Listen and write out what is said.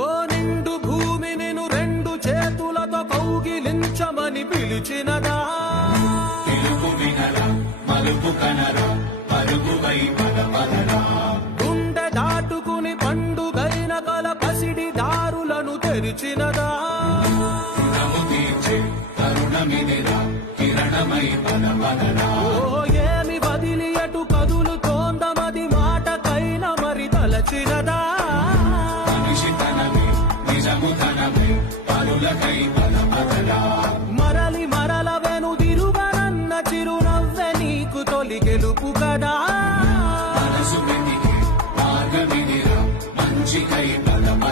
ఓ నిండు భూమి నిన్ను రెండు చేతులతో కౌగిలించమని పిలిచినదా పిలుపు వినరా మలుపు కనరా పరుగువై పదపదరా గుండె దాటుకుని పండుగైన కల పసిడి దారులను తెరిచినదా రుణము తీర్చే కరుణమిదిరా కిరణమై పదపదరా ఓ ఏమి వదిలి అటు కదులుతోందమది మాటకైన మరి తలచినదా మనిషితనమే నిజముతనమే పరులకై పదపదరా మరలి మరల వెనుదిరుగనన్న చిరునవ్వె నీకు తొలి గెలుపు కదా మనసు వెతికే మార్గమిదిరా మంచికై పదపదరా